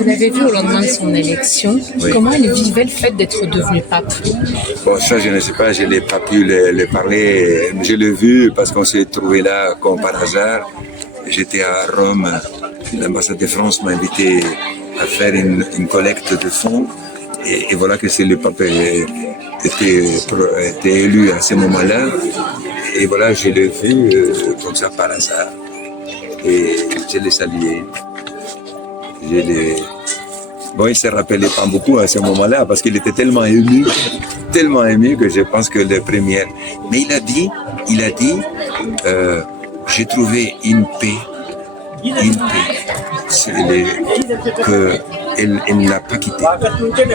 Vous l'avez vu au lendemain de son élection. Oui. Comment il vivait le fait d'être devenu pape? Bon, ça, je ne sais pas, je n'ai pas pu le parler. Je l'ai vu parce qu'on s'est trouvé là comme par hasard. J'étais à Rome. L'ambassade de France m'a invité à faire une collecte de fonds. Et voilà que c'est le pape était élu à ce moment-là. Et voilà, je l'ai vu comme ça par hasard. Et je l'ai salué. Bon, il ne se rappelait pas beaucoup à ce moment-là parce qu'il était tellement ému que je pense que le premier. Mais il a dit, j'ai trouvé une paix, qu'elle ne l'a pas quitté.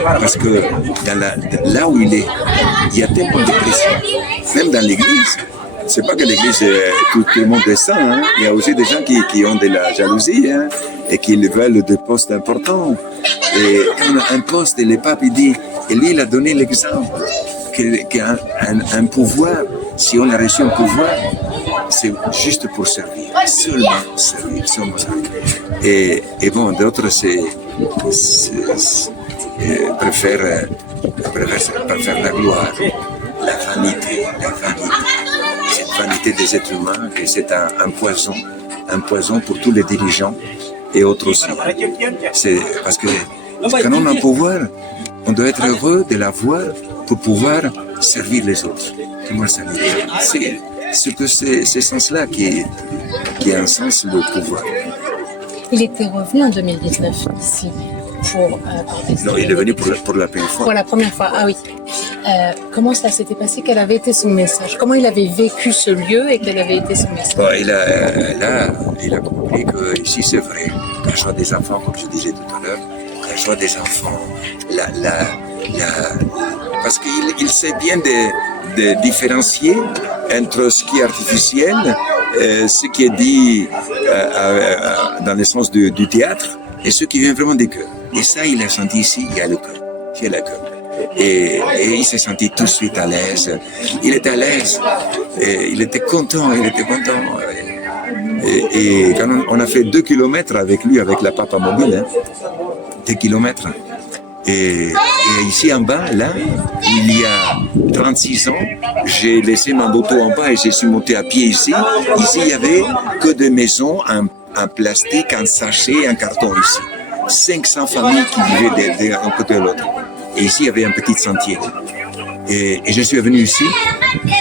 Parce que là où il est, il y a tellement de pression, même dans l'église. C'est pas que l'église, tout le monde est saint, hein. Il y a aussi des gens qui ont de la jalousie, hein, et qui veulent des postes importants. Et quand un poste, le pape, il dit, et lui, il a donné l'exemple, qu'un pouvoir, si on a reçu un pouvoir, c'est juste pour servir, seulement servir. Et bon, d'autres, préfèrent la gloire, la vanité. Cette vanité des êtres humains, et c'est un poison pour tous les dirigeants et autres aussi. C'est parce que quand on a un pouvoir, on doit être heureux de l'avoir pour pouvoir servir les autres. Comment servir? C'est ce sens-là qui a un sens, le pouvoir. Il était revenu en 2019 ici pour... non, il est venu pour la première fois. Pour la première fois, ah oui. Comment ça s'était passé? Quel avait été son message? Comment il avait vécu ce lieu et quel avait été son message? Bon, il a compris que ici c'est vrai. La joie des enfants, comme je disais tout à l'heure, la joie des enfants, parce qu'il sait bien de différencier entre ce qui est artificiel, ce qui est dit dans le sens du théâtre, et ce qui vient vraiment du cœur. Et ça, il a senti ici, il y a le cœur. Il y a le cœur. Et il s'est senti tout de suite à l'aise. Il était à l'aise. Et il était content. Et quand on a fait 2 kilomètres avec lui, avec la papa mobile, 2 kilomètres. Et ici en bas, là, il y a 36 ans, j'ai laissé ma moto en bas et je suis monté à pied ici. Ici, il n'y avait que des maisons en plastique, en sachet, en carton ici. 500 familles qui vivaient d'un côté à l'autre. Et ici, il y avait un petit sentier. Et je suis venu ici,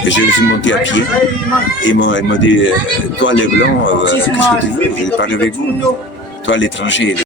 et je suis monté à pied. Et il m'a dit, toi les Blancs, qu'est-ce que tu veux? Je parle avec vous. Toi l'étranger.